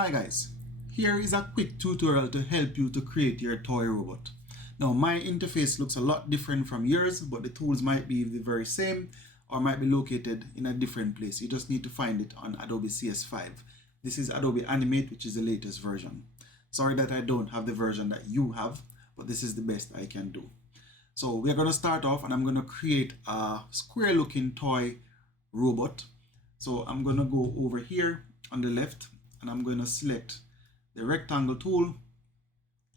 Hi guys, here is a quick tutorial to help you to create your toy robot. Now my interface looks a lot different from yours, but the tools might be the very same or might be located in a different place. You just need to find it on Adobe CS5. This is Adobe Animate, which is the latest version. Sorry that I don't have the version that you have, but this is the best I can do. So we're going to start off and I'm going to create a square looking toy robot. So I'm going to go over here on the left and I'm going to select the rectangle tool,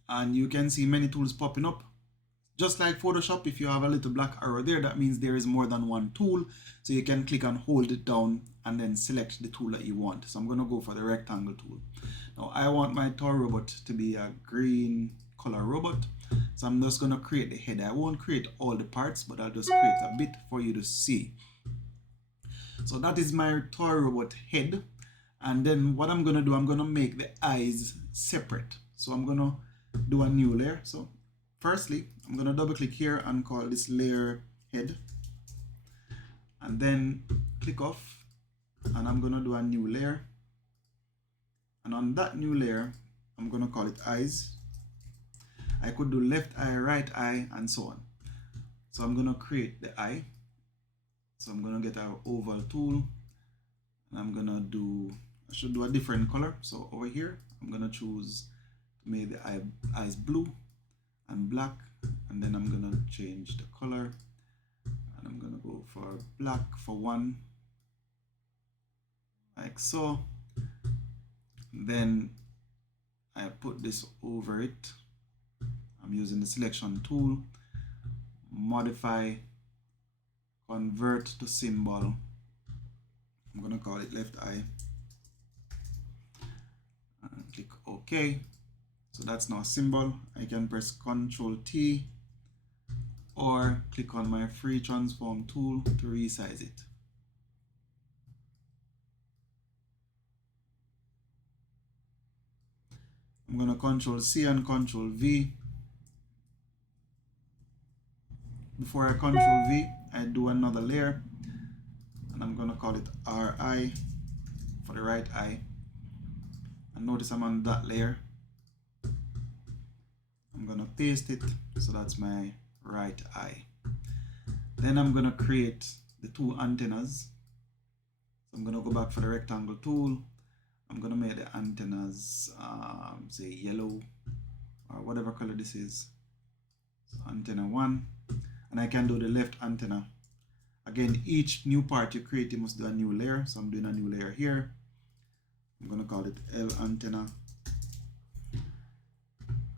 and you can see many tools popping up. Just like Photoshop, if you have a little black arrow there, that means there is more than one tool. So you can click and hold it down and then select the tool that you want. So I'm going to go for the rectangle tool. Now I want my toy robot to be a green color robot. So I'm just going to create the head. I won't create all the parts, but I'll just create a bit for you to see. So that is my toy robot head. And then what I'm going to do, I'm going to make the eyes separate. So I'm going to do a new layer. So firstly, I'm going to double click here and call this layer head. And then click off. And I'm going to do a new layer. And on that new layer, I'm going to call it eyes. I could do left eye, right eye, and so on. So I'm going to create the eye. So I'm going to get our oval tool. And I'm going to do, I should do a different color. So over here, I'm going to choose to make the eyes blue and black. And then I'm going to change the color. And I'm going to go for black for one. Like so. Then I put this over it. I'm using the selection tool. Modify. Convert to symbol. I'm going to call it left eye. And click OK. So that's now a symbol. I can press Ctrl T or click on my free transform tool to resize it. I'm going to Ctrl C and Ctrl V. Before I Ctrl V, I do another layer and I'm going to call it RI for the right eye. And notice I'm on that layer. I'm going to paste it, so that's my right eye. Then I'm going to create the two antennas. So I'm going to go back for the rectangle tool. I'm going to make the antennas say yellow or whatever color this is. So antenna 1, and I can do the left antenna. Again, each new part you create, you must do a new layer. So I'm doing a new layer here. I'm going to call it L antenna.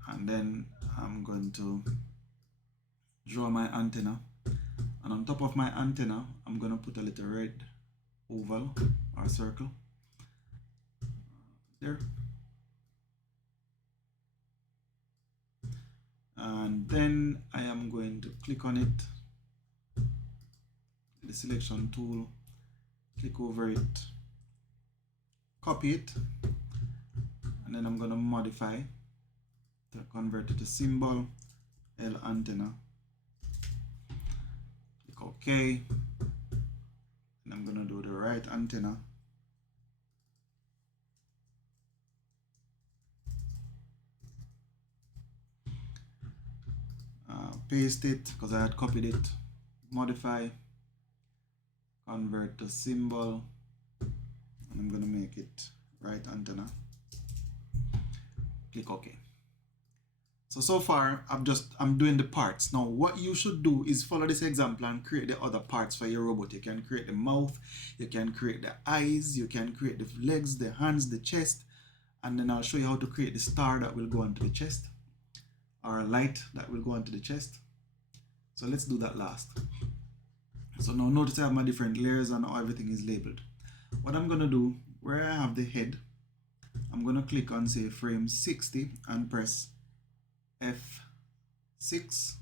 And then I'm going to draw my antenna. And on top of my antenna, I'm going to put a little red oval or circle. There. And then I am going to click on it. The selection tool. Click over it. Copy it. And then I'm going to modify to convert it to symbol, L antenna. Click OK. And I'm going to do the right antenna. Paste it because I had copied it. Modify. Convert to symbol. And I'm going to make it right antenna. Click OK. So far I'm doing the parts. Now what you should do is follow this example and create the other parts for your robot. You can create the mouth, you can create the eyes, you can create the legs, the hands, the chest, and then I'll show you how to create the star that will go onto the chest or a light that will go onto the chest. So let's do that last. So now notice I have my different layers and how everything is labeled. What I'm going to do, where I have the head, I'm going to click on say frame 60 and press F6.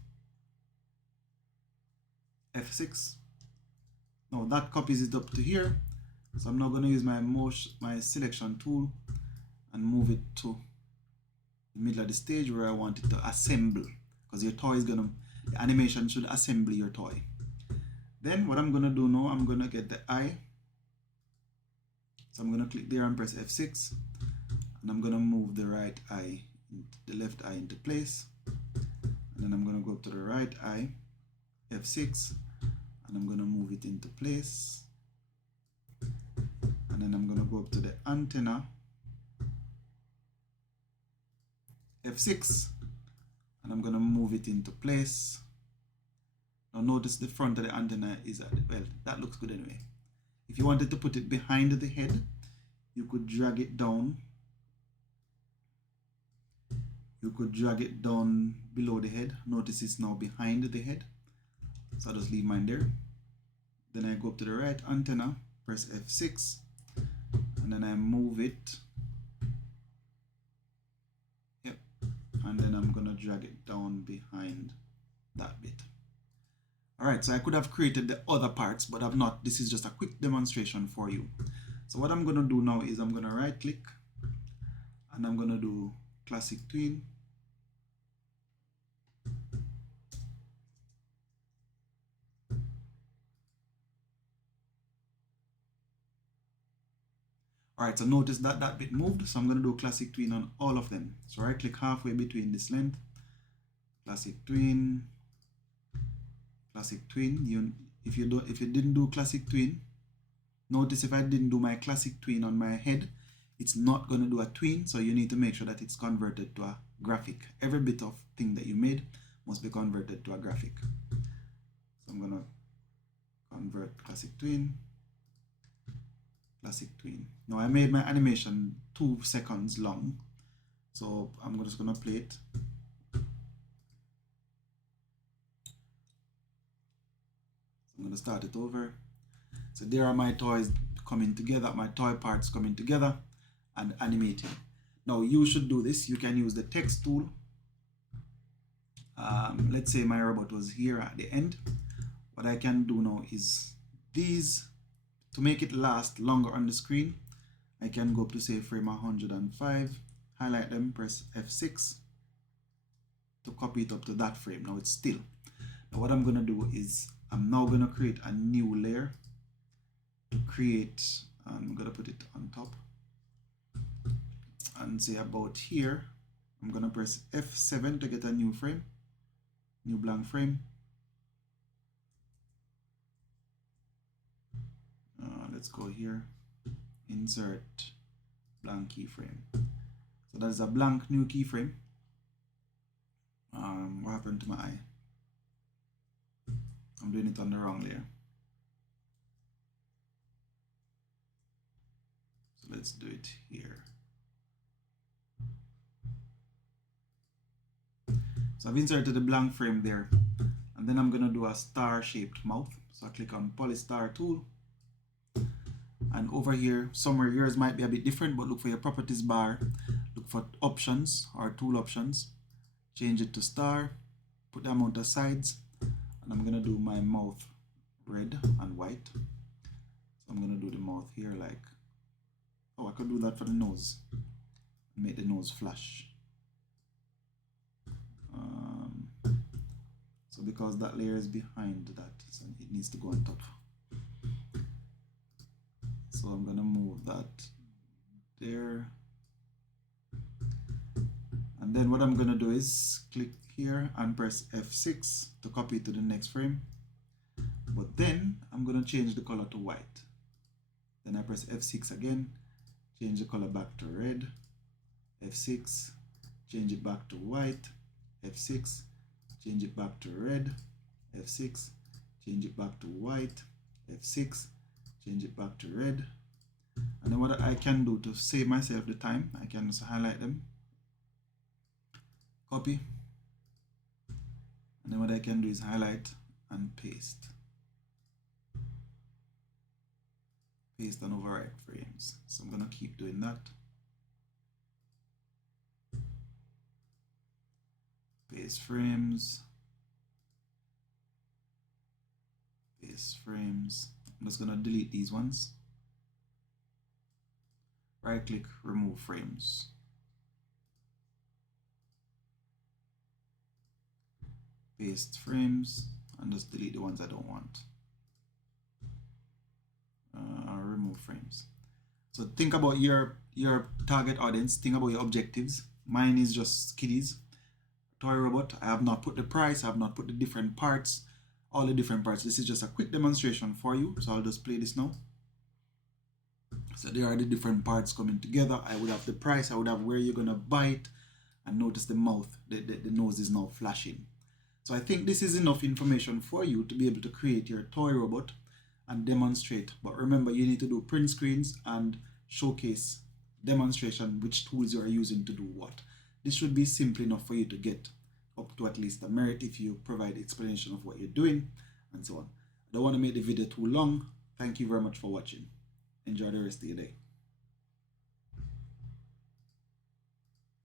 Now that copies it up to here. So I'm now going to use my selection tool and move it to the middle of the stage where I want it to assemble, because your toy is the animation should assemble your toy. Then what I'm going to do now, I'm going to get the eye. So I'm going to click there and press F6. and I'm going to move the right eye, the left eye into place, and then I'm going to go up to the right eye, F6, and I'm going to move it into place, and then I'm going to go up to the antenna, F6, and I'm going to move it into place. Now notice the front of the antenna is at, well, that looks good anyway. If you wanted to put it behind the head, you could drag it down. You could drag it down below the head. Notice it's now behind the head. So I'll just leave mine there. Then I go up to the right antenna, press F6, and then I move it. Yep. And then I'm gonna drag it down behind that bit. Alright, so I could have created the other parts, but I've not. This is just a quick demonstration for you. So what I'm gonna do now is I'm gonna right click, and I'm gonna do classic tween. Alright, so notice that that bit moved, so I'm going to do classic tween on all of them. So right click halfway between this length, classic tween, classic tween. If you didn't do classic tween, notice if I didn't do my classic tween on my head, it's not going to do a tween, so you need to make sure that it's converted to a graphic. Every bit of thing that you made must be converted to a graphic. So I'm going to convert classic tween. Classic tween. Now I made my animation 2 seconds long, so I'm just gonna play it. So I'm gonna start it over. So there are my toys coming together, my toy parts coming together and animating. Now you should do this. You can use the text tool. Let's say my robot was here at the end. What I can do now is these. To make it last longer on the screen, I can go up to say frame 105, highlight them, press F6 to copy it up to that frame. Now it's still. Now what I'm going to do is I'm now going to create a new layer to create, I'm going to put it on top and say about here. I'm going to press F7 to get a new frame, new blank frame. Let's go here, insert blank keyframe. So that is a blank new keyframe. What happened to my eye? I'm doing it on the wrong layer. So let's do it here. So I've inserted the blank frame there, and then I'm gonna do a star-shaped mouth. So I click on Polystar tool. And over here, somewhere yours might be a bit different, but look for your properties bar, look for options or tool options, change it to star, put the amount of sides, and I'm going to do my mouth red and white. So I'm going to do the mouth here like, oh, I could do that for the nose, make the nose flash. So because that layer is behind that, so it needs to go on top. So I'm going to move that there. And then what I'm going to do is click here and press F6 to copy it to the next frame. But then I'm going to change the color to white. Then I press F6 again, change the color back to red. F6, change it back to white. F6, change it back to red. F6, change it back to white. F6, change it back to red. And then what I can do to save myself the time, I can just highlight them, copy, and then what I can do is highlight and paste and overwrite frames. So I'm gonna keep doing that. Paste frames, paste frames. I'm just gonna delete these ones. Right click, remove frames. Paste frames and just delete the ones I don't want. Remove frames. So think about your your target audience, think about your objectives. Mine is just kiddies. Toy robot. I have not put the price, I have not put the different parts, all the different parts. This is just a quick demonstration for you. So I'll just play this now. So there are the different parts coming together. I would have the price, I would have where you're gonna buy it, and notice the mouth, the nose is now flashing. So I think this is enough information for you to be able to create your toy robot and demonstrate. But remember, you need to do print screens and showcase demonstration which tools you are using to do what. This should be simple enough for you to get up to at least a merit if you provide explanation of what you're doing and so on. I don't want to make the video too long. Thank you very much for watching. Enjoy the rest of your day.